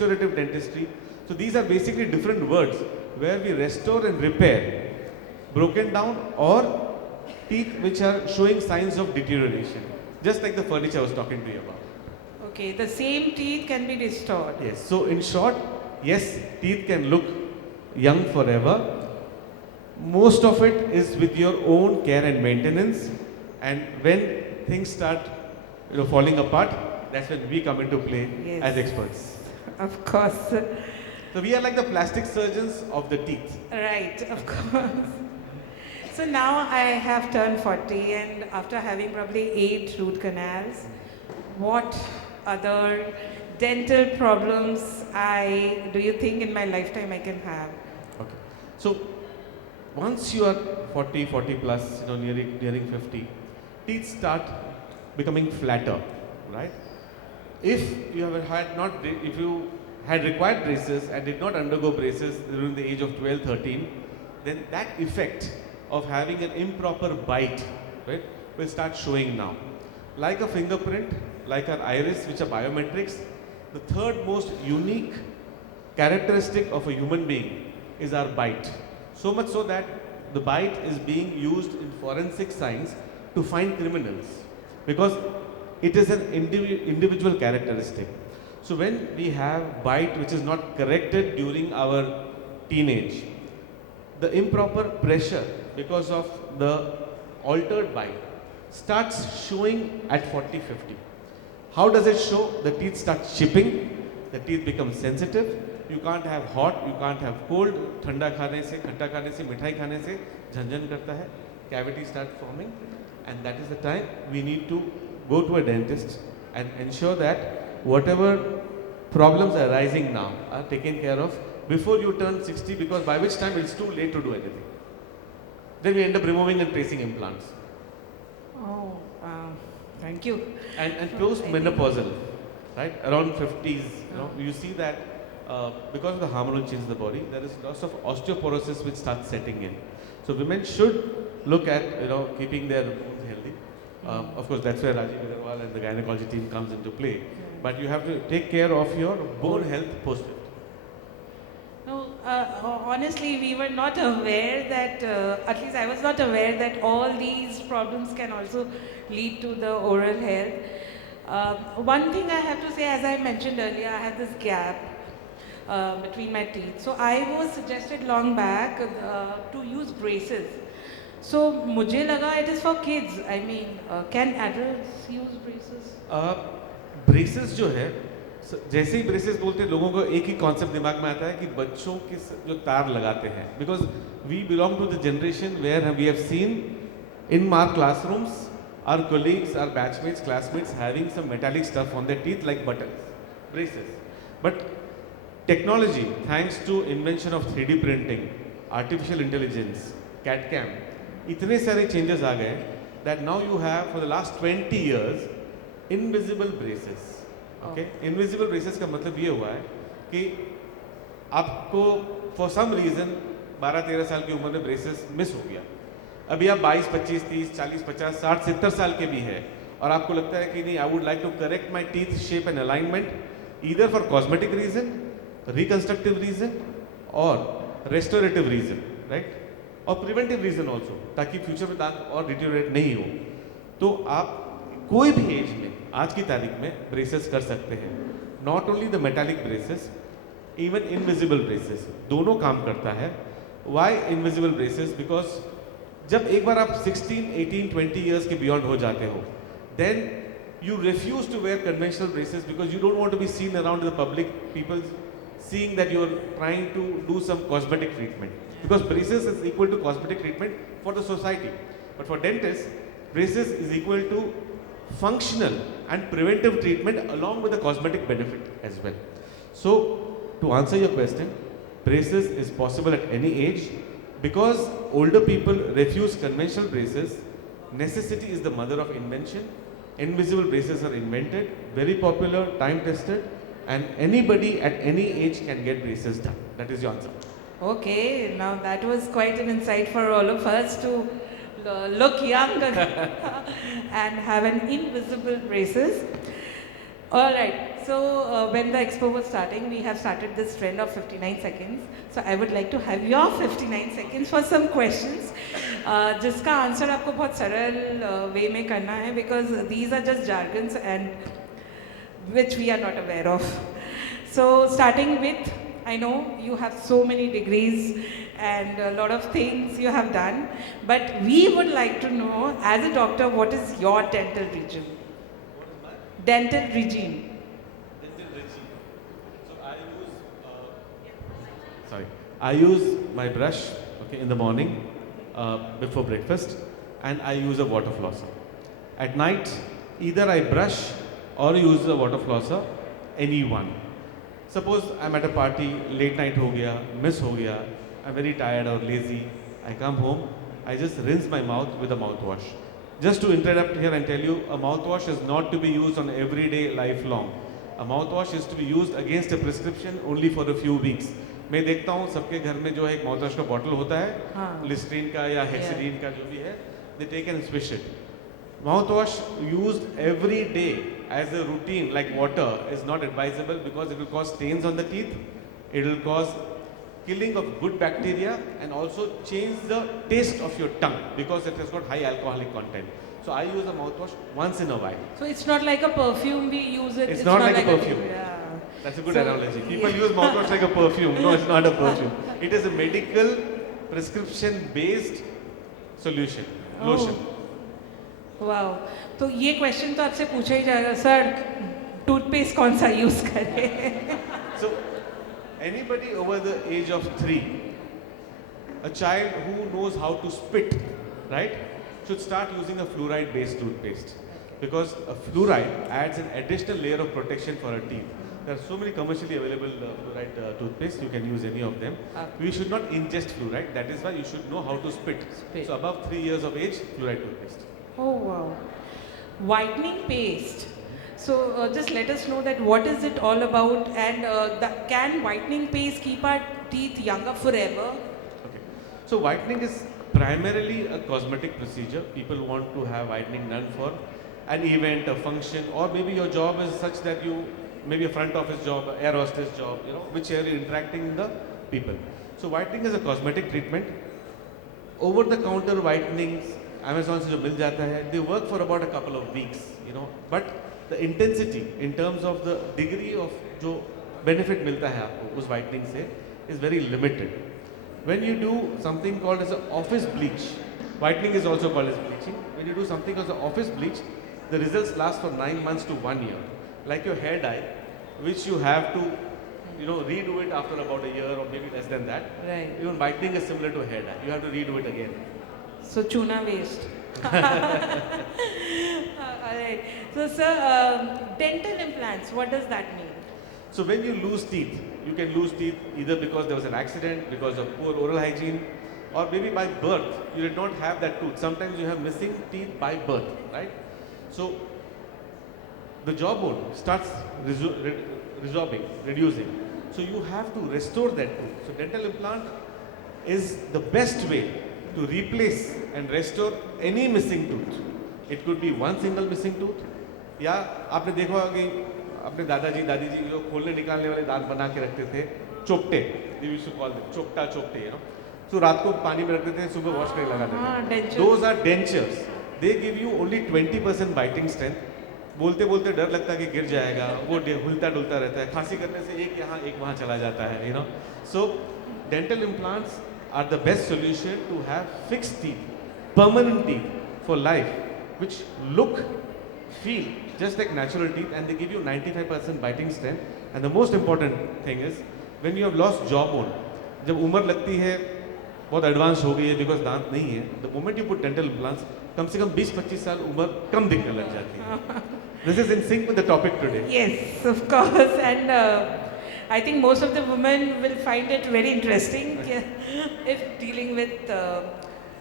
restorative dentistry. So these are basically different words where we restore and repair broken down or teeth which are showing signs of deterioration. Just like the furniture I was talking to you about. Okay, the same teeth can be restored. Yes, so in short, yes, teeth can look young forever. Most of it is with your own care and maintenance. And when things start falling apart, that's when we come into play Yes. as experts. Of course. So we are like the plastic surgeons of the teeth. Right, of course. So now I have turned 40 and after having probably 8 root canals, what other dental problems do you think in my lifetime I can have? Okay. So once you are 40, 40 plus, nearing 50, teeth start becoming flatter, right? If you had required braces and did not undergo braces during the age of 12, 13, then that effect of having an improper bite, right, will start showing now. Like a fingerprint, like our iris, which are biometrics, the third most unique characteristic of a human being is our bite. So much so that the bite is being used in forensic science to find criminals because it is an individual characteristic. So when we have bite which is not corrected during our teenage, the improper pressure because of the altered bite starts showing at 40, 50. How does it show? The teeth start chipping, the teeth become sensitive. You can't have hot, you can't have cold. ठंडा खाने से, खट्टा खाने से, मिठाई खाने से झंझन करता है. Cavities start forming, and that is the time we need to go to a dentist and ensure that whatever problems are arising now are taken care of before you turn 60, because by which time it's too late to do anything. Then we end up removing and placing implants. Oh, thank you. And post-menopausal, right? Around 50s, you see that because of the hormonal change in the body, there is lots of osteoporosis which starts setting in. So women should look at, keeping their bones healthy. Of course, that's where Rajiv Agarwal and the gynecology team comes into play. But you have to take care of your bone health post-50. No, honestly, we were not aware that, at least I was not aware that all these problems can also lead to the oral health. One thing I have to say, as I mentioned earlier, I have this gap between my teeth. So I was suggested long back to use braces. So मुझे लगा it is for kids. I mean, can adults use braces? Braces जो है, जैसे ही braces बोलते हैं लोगों को एक ही कॉन्सेप्ट दिमाग में आता है कि बच्चों के जो तार लगाते हैं, because we belong to the generation where we have seen in our classrooms our colleagues, our batchmates, classmates having some metallic stuff on their teeth like buttons, braces. But technology, thanks to invention of 3D printing, artificial intelligence, CAD/CAM, इतने सारे changes आ गए that now you have for the last 20 years invisible braces. Okay? Invisible braces का मतलब ये हुआ है कि आपको for some reason 12-13 साल की उम्र में braces miss हो गया. अभी आप 22, 25, 30, 40, 50, 60, 70 साल के भी है और आपको लगता है कि नहीं, I would like to correct my teeth shape and alignment either for cosmetic reason, reconstructive reason और रेस्टोरेटिव रीजन, राइट, और प्रिवेंटिव रीजन ऑल्सो, ताकि फ्यूचर में दांत और डिटेरियोरेट नहीं हो. तो आप कोई भी एज में आज की तारीख में ब्रेसेस कर सकते हैं. Not only the metallic braces, even invisible braces, दोनों काम करता है. Y invisible braces? बिकॉज जब एक बार आप 16, 18, 20 years के बियॉन्ड हो जाते हो, then you refuse to wear conventional braces because you don't want to be seen around the public, people seeing that you are trying to do some cosmetic treatment. Because braces is equal to cosmetic treatment for the society. But for dentists, braces is equal to functional and preventive treatment along with the cosmetic benefit as well. So, to answer your question, braces is possible at any age. Because older people refuse conventional braces, necessity is the mother of invention. Invisible braces are invented, very popular, time tested, and anybody at any age can get braces done. That is your answer. Okay, now that was quite an insight for all of us to look young and have an invisible braces. All right, So when the expo was starting, we have started this trend of 59 seconds. So I would like to have your 59 seconds for some questions, जिसका answer आपको बहुत सरल way में करना है, because these are just jargons and which we are not aware of. So starting with, I know you have so many degrees and a lot of things you have done, but we would like to know, as a doctor, what is your dental regime? Dental regime. Dental regime. So I use my brush, okay, in the morning before breakfast, and I use a water flosser. At night, either I brush or use a water flosser, any one. Suppose I'm at a party, late night ho gaya, miss ho gaya, I'm very tired or lazy, I come home, I just rinse my mouth with a mouthwash. Just to interrupt here and tell you, a mouthwash is not to be used on everyday lifelong. A mouthwash is to be used against a prescription only for a few weeks. मैं देखता हूँ सबके घर में जो है एक mouthwash का बॉटल होता है, लिस्ट्रीन का या हेक्सिडीन का जो भी है, they take and swish it. Mouthwash used every day as a routine like water is not advisable because it will cause stains on the teeth, it will cause killing of good bacteria and also change the taste of your tongue because it has got high alcoholic content. So I use a mouthwash once in a while. So it's not like a perfume we use it. It's not like a perfume. Yeah. That's a good analogy. People use mouthwash like a perfume. No, it's not a perfume. It is a medical prescription-based solution, lotion. Wow, तो ये question तो आपसे पूछा ही जाएगा, sir toothpaste कौन सा use करें? So anybody over the age of 3, a child who knows how to spit, right, should start using a fluoride based toothpaste because a fluoride adds an additional layer of protection for our teeth. There are so many commercially available fluoride toothpaste, you can use any of them. We should not ingest fluoride, that is why you should know how to spit. So above 3 years of age, fluoride toothpaste. Oh wow. Whitening paste. So just let us know that what is it all about, and can whitening paste keep our teeth younger forever? Okay. So whitening is primarily a cosmetic procedure. People want to have whitening done for an event, a function, or maybe your job is such that you, maybe a front office job, an air hostess job, you know, which area you're interacting with the people. So whitening is a cosmetic treatment. Over the counter whitenings, Amazon से जो मिल जाता है, they work for about a couple of weeks, you know, but the intensity in terms of the degree of जो benefit मिलता है आपको उस whitening से is very limited. When you do something called as an office bleach, whitening is also called as bleaching. When you do something called as office bleach, the results last for 9 months to 1 year. Like your hair dye, which you have to, you know, redo it after about a year or maybe less than that. Right. Even whitening is similar to hair dye. You have to redo it again. So tuna waste. Alright. So sir, dental implants, what does that mean? So when you lose teeth, you can lose teeth either because there was an accident, because of poor oral hygiene, or maybe by birth, you did not have that tooth. Sometimes you have missing teeth by birth, right? So the jawbone starts resorbing, reducing. So you have to restore that tooth. So dental implant is the best way to replace and restore any missing tooth. It could be one single missing tooth, या आपने देखा होगा कि अपने दादाजी दादी जी जो खोलने निकालने वाले दांत बना के रखते थे, चोपटे, they used to call them Chopta चोपटे, you know. So रात को पानी में रखते थे, सुबह वॉश करके लगा देते थे. Those are dentures. They give you only 20% biting strength. बोलते बोलते डर लगता है कि गिर जाएगा, वो हुलता डुलता रहता है, खांसी करने से एक यहाँ एक वहाँ चला जाता है, you know. So dental implants are the best solution to have fixed teeth, permanent teeth for life, which look, feel just like natural teeth, and they give you 95% biting strength. And the most important thing is when you have lost jawbone, जब उम्र लगती है बहुत advance हो गई है because दांत नहीं है, the moment you put dental implants, कम से कम 20-25 साल उम्र कम दिखने लग जाती है. This is in sync with the topic today. Yes, of course, and I think most of the women will find it very interesting if dealing with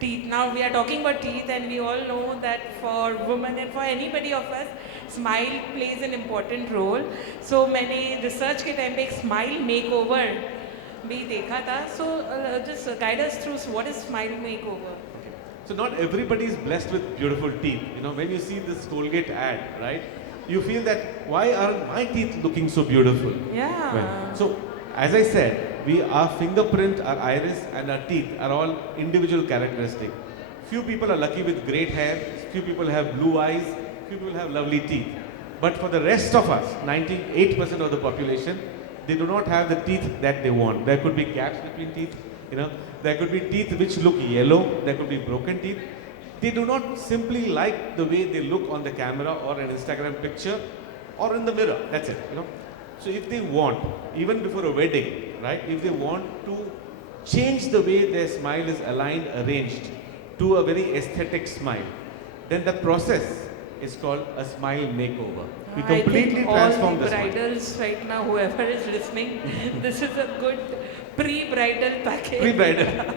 teeth. Now we are talking about teeth, and we all know that for women and for anybody of us, smile plays an important role. So मैंने research के time पे एक smile makeover भी देखा था. So just guide us through what is smile makeover. So not everybody is blessed with beautiful teeth. You know, when you see this Colgate ad, right? you feel that why aren't my teeth looking so beautiful? Yeah. Well, so as I said, our fingerprint, our iris, and our teeth are all individual characteristic. Few people are lucky with great hair, few people have blue eyes, few people have lovely teeth. But for the rest of us, 98% of the population, they do not have the teeth that they want. There could be gaps between teeth, you know. There could be teeth which look yellow. There could be broken teeth. They do not simply like the way they look on the camera or an Instagram picture or in the mirror. That's it, you know. So if they want, even before a wedding, right, if they want to change the way their smile is aligned, arranged to a very aesthetic smile, then the process is called a smile makeover. We completely transform the smile. All the bridals right now, whoever is listening, this is a good pre-bridal package. Pre-bridal.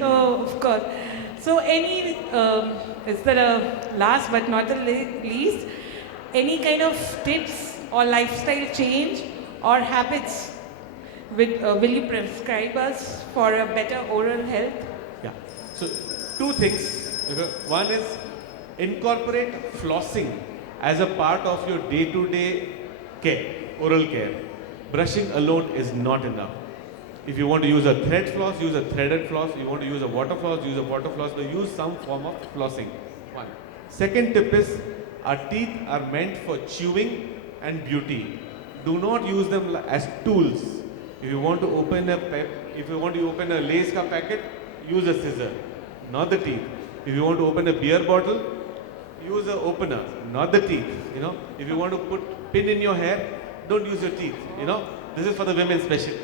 Oh, of course. So is there a last but not the least, any kind of tips or lifestyle change or habits will you prescribe us for a better oral health? Yeah. So two things. One is incorporate flossing as a part of your day-to-day care, oral care. Brushing alone is not enough. If you want to use a thread floss, use a threaded floss. You want to use a water floss, use a water floss. But use some form of flossing. One. Second tip is our teeth are meant for chewing and beauty. Do not use them as tools. If you want to open a Lay's ka packet, use a scissor, not the teeth. If you want to open a beer bottle, use an opener, not the teeth. You know, if you want to put pin in your hair, don't use your teeth. You know, this is for the women special.